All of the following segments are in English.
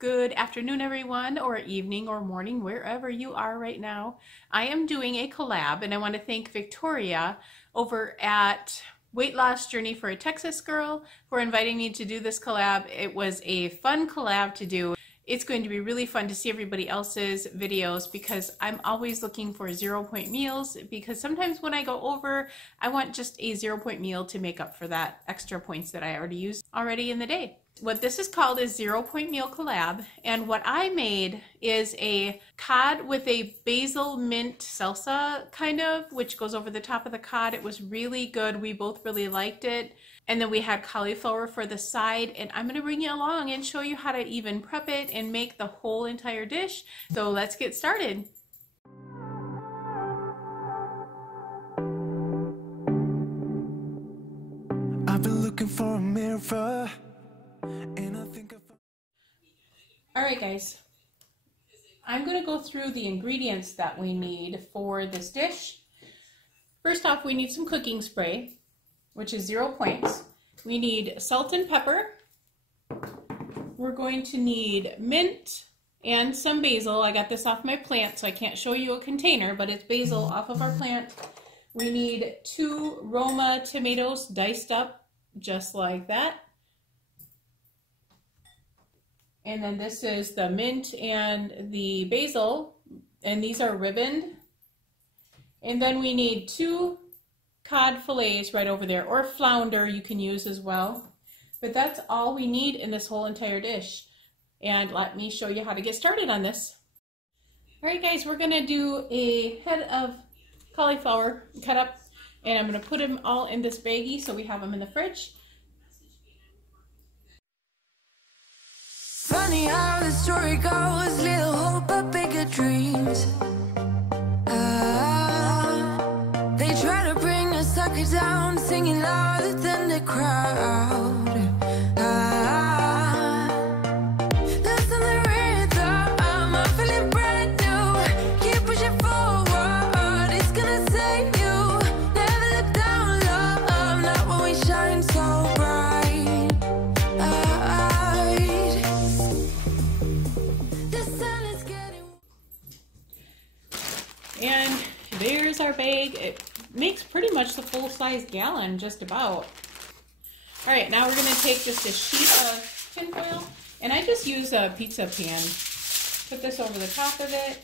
Good afternoon, everyone, or evening or morning, wherever you are right now. I am doing a collab, and I want to thank Victoria over at Weight Loss Journey for a Texas Girl for inviting me to do this collab. It was a fun collab to do. It's going to be really fun to see everybody else's videos because I'm always looking for 0-point meals, because sometimes when I go over, I want just a 0-point meal to make up for that extra points that I already used in the day. What this is called is 0-point meal collab, and what I made is a cod with a basil mint salsa kind of, which goes over the top of the cod. It was really good. We both really liked it. And then we had cauliflower for the side, and I'm going to bring you along and show you how to even prep it and make the whole entire dish. So let's get started. I've been looking for a mirror. Alright guys, I'm going to go through the ingredients that we need for this dish. First off, we need some cooking spray, which is 0 points. We need salt and pepper. We're going to need mint and some basil. I got this off my plant, so I can't show you a container, but it's basil off of our plant. We need 2 Roma tomatoes diced up just like that. And then this is the mint and the basil, and these are ribboned. And then we need 2 cod fillets right over there, or flounder you can use as well. But that's all we need in this whole entire dish. And let me show you how to get started on this. All right guys, we're gonna do a head of cauliflower cut up, and I'm gonna put them all in this baggie so we have them in the fridge. Funny how the story goes, little hope but bigger dreams. They try to bring a sucker down, singing louder than the crowd. Listen the rhythm, I'm feeling brand new. Keep pushing forward, it's gonna save you. Never look down, love, not when we shine so bright. And there's our bag. It makes pretty much the full-size gallon, just about. All right, now we're going to take just a sheet of tin foil, and I just use a pizza pan. Put this over the top of it.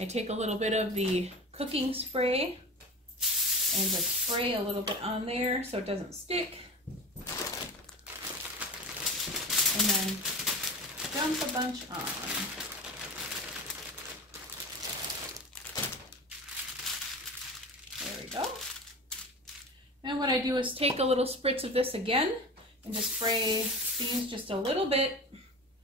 I take a little bit of the cooking spray and just spray a little bit on there so it doesn't stick. And then dump a bunch on. There we go. And what I do is take a little spritz of this again and just spray these just a little bit.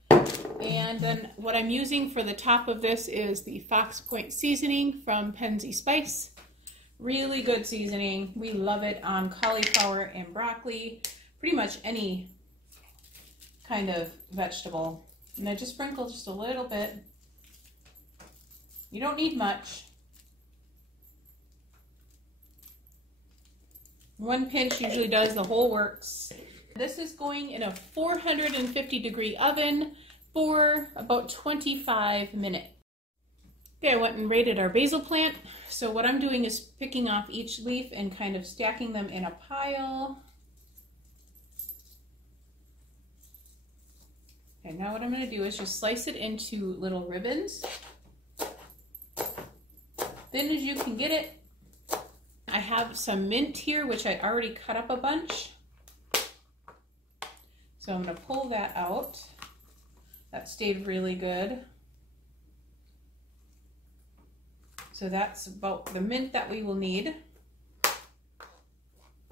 And then what I'm using for the top of this is the Fox Point seasoning from Penzi Spice. Really good seasoning. We love it on cauliflower and broccoli, pretty much any kind of vegetable. And I just sprinkle just a little bit. You don't need much. 1 pinch usually does the whole works. This is going in a 450-degree oven for about 25 minutes. Okay, I went and raided our basil plant. So what I'm doing is picking off each leaf and kind of stacking them in a pile. Okay, now what I'm going to do is just slice it into little ribbons. Thin as you can get it. I have some mint here, which I already cut up a bunch. So I'm going to pull that out. That stayed really good. So that's about the mint that we will need.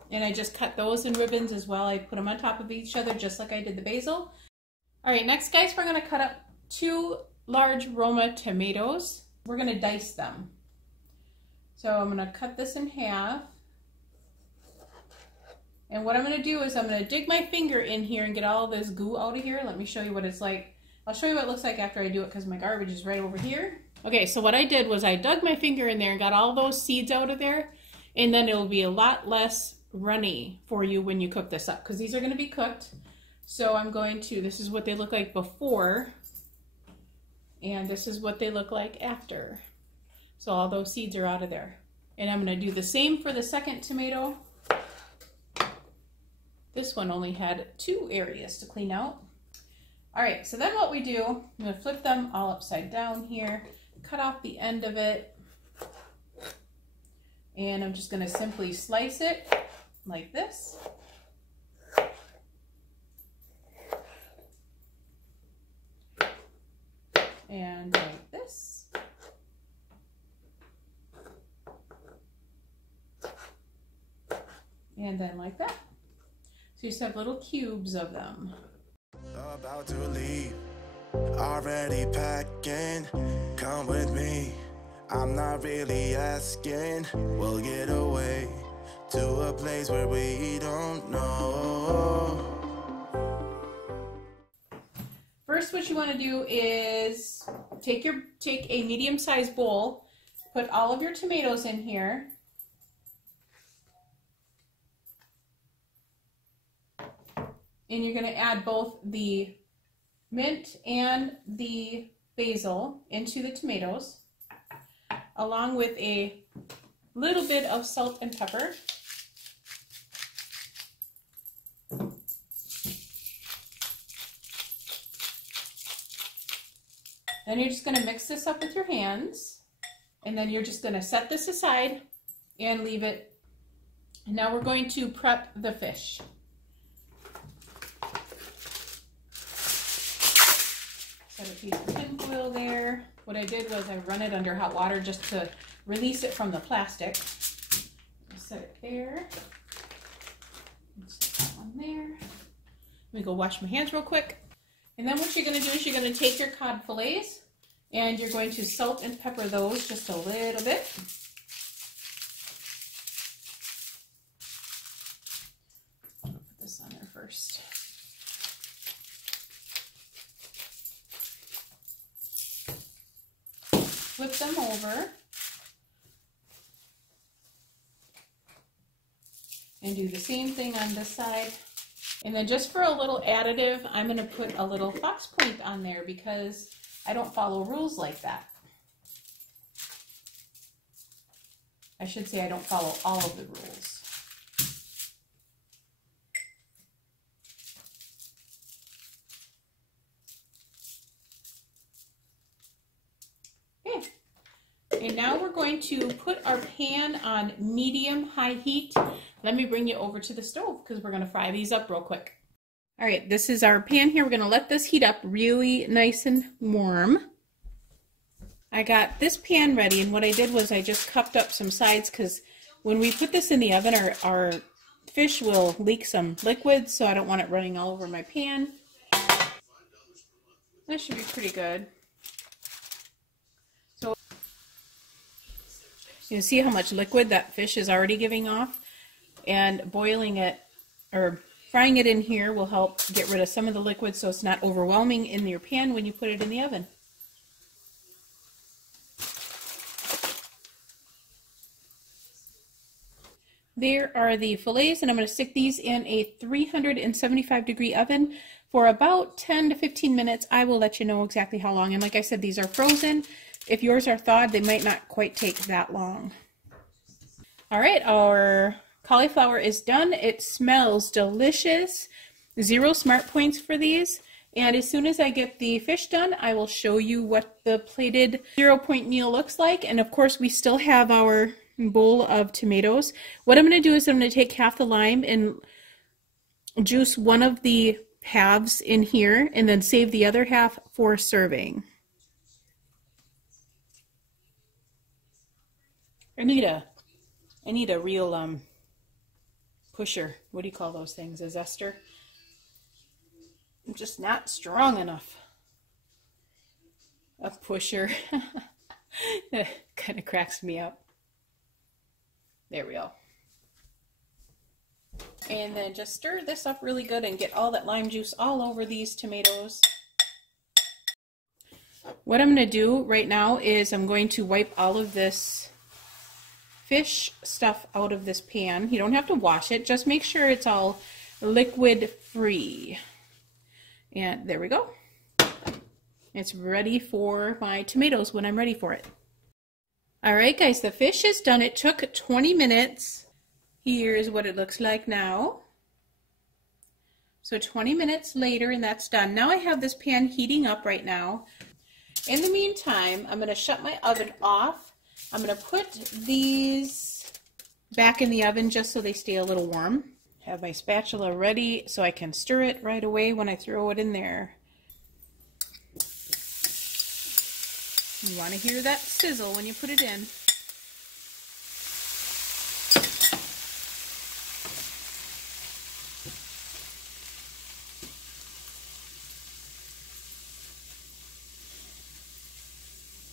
And I just cut those in ribbons as well. I put them on top of each other just like I did the basil. All right, next guys, we're gonna cut up 2 large Roma tomatoes. We're gonna dice them. So I'm gonna cut this in half. And what I'm gonna do is I'm gonna dig my finger in here and get all this goo out of here. Let me show you what it's like. I'll show you what it looks like after I do it because my garbage is right over here. Okay, so what I did was I dug my finger in there and got all those seeds out of there, and then it'll be a lot less runny for you when you cook this up, because these are going to be cooked. So I'm going to, this is what they look like before, and this is what they look like after. So all those seeds are out of there. And I'm going to do the same for the second tomato. This one only had 2 areas to clean out. All right, so then what we do, I'm going to flip them all upside down here, cut off the end of it, and I'm just going to simply slice it like this. And like this. And then like that. So you just have little cubes of them. About to leave, already packing. Come with me, I'm not really asking. We'll get away to a place where we don't know. First, what you want to do is take a medium-sized bowl, put all of your tomatoes in here. And you're going to add both the mint and the basil into the tomatoes, along with a little bit of salt and pepper. Then you're just going to mix this up with your hands, and then you're just going to set this aside and leave it. And now we're going to prep the fish. Set a piece of tin foil there. What I did was I run it under hot water just to release it from the plastic. Set it there. Set that one there. Let me go wash my hands real quick. And then what you're going to do is you're going to take your cod fillets and you're going to salt and pepper those just a little bit. I'll put this on there first. Flip them over and do the same thing on this side. And then just for a little additive, I'm going to put a little fox point on there because I don't follow rules like that. I should say I don't follow all of the rules. Okay. And now we're going to put our pan on medium-high heat. Let me bring you over to the stove because we're going to fry these up real quick. All right, this is our pan here. We're going to let this heat up really nice and warm. I got this pan ready, and what I did was I just cupped up some sides because when we put this in the oven, our fish will leak some liquid, so I don't want it running all over my pan. That should be pretty good. So you can see how much liquid that fish is already giving off, and boiling it or frying it in here will help get rid of some of the liquid so it's not overwhelming in your pan when you put it in the oven. There are the fillets, and I'm going to stick these in a 375-degree oven for about 10 to 15 minutes. I will let you know exactly how long. And like I said, these are frozen. If yours are thawed, they might not quite take that long. All right, our cauliflower is done. It smells delicious. 0 smart points for these. And as soon as I get the fish done, I will show you what the plated 0-point meal looks like. And of course, we still have our bowl of tomatoes. What I'm going to do is I'm going to take half the lime and juice one of the halves in here and then save the other half for serving. I need a real pusher. What do you call those things? A zester? I'm just not strong enough. A pusher. That kind of cracks me up. There we go. And then just stir this up really good and get all that lime juice all over these tomatoes. What I'm going to do right now is I'm going to wipe all of this fish stuff out of this pan. You don't have to wash it, just make sure it's all liquid free. And there we go. It's ready for my tomatoes when I'm ready for it. Alright guys, the fish is done. It took 20 minutes. Here's what it looks like now. So 20 minutes later and that's done. Now I have this pan heating up right now. In the meantime, I'm going to shut my oven off. I'm going to put these back in the oven just so they stay a little warm. Have my spatula ready so I can stir it right away when I throw it in there. You want to hear that sizzle when you put it in.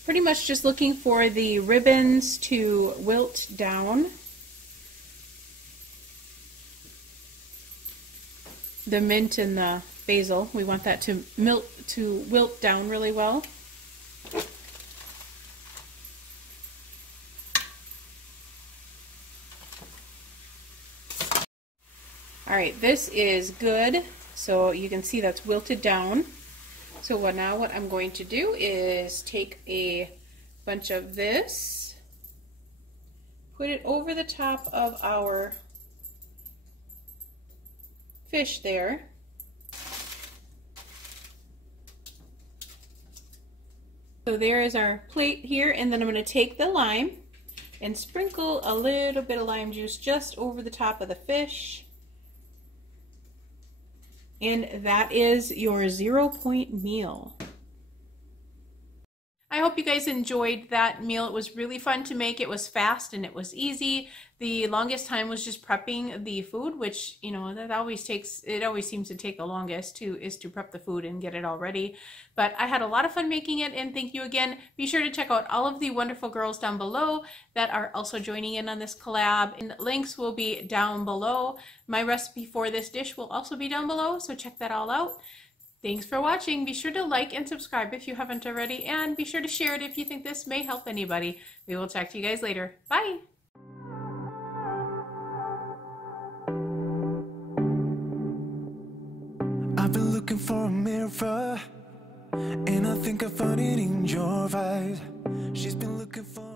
Pretty much just looking for the ribbons to wilt down. The mint and the basil, we want that to wilt down really well. Alright, this is good. So you can see that's wilted down. So now what I'm going to do is take a bunch of this, put it over the top of our fish there. So there is our plate here, and then I'm going to take the lime and sprinkle a little bit of lime juice just over the top of the fish. And that is your 0-point meal. I hope you guys enjoyed that meal. It was really fun to make. It was fast and it was easy. The longest time was just prepping the food, which, you know, that always takes, it always seems to take the longest is to prep the food and get it all ready. But I had a lot of fun making it, and thank you again. Be sure to check out all of the wonderful girls down below that are also joining in on this collab, and links will be down below. My recipe for this dish will also be down below, so check that all out. Thanks for watching. Be sure to like and subscribe if you haven't already, and be sure to share it if you think this may help anybody. We will talk to you guys later. Bye! I've been looking for a mirror, and I think I found it in your eyes. She's been looking for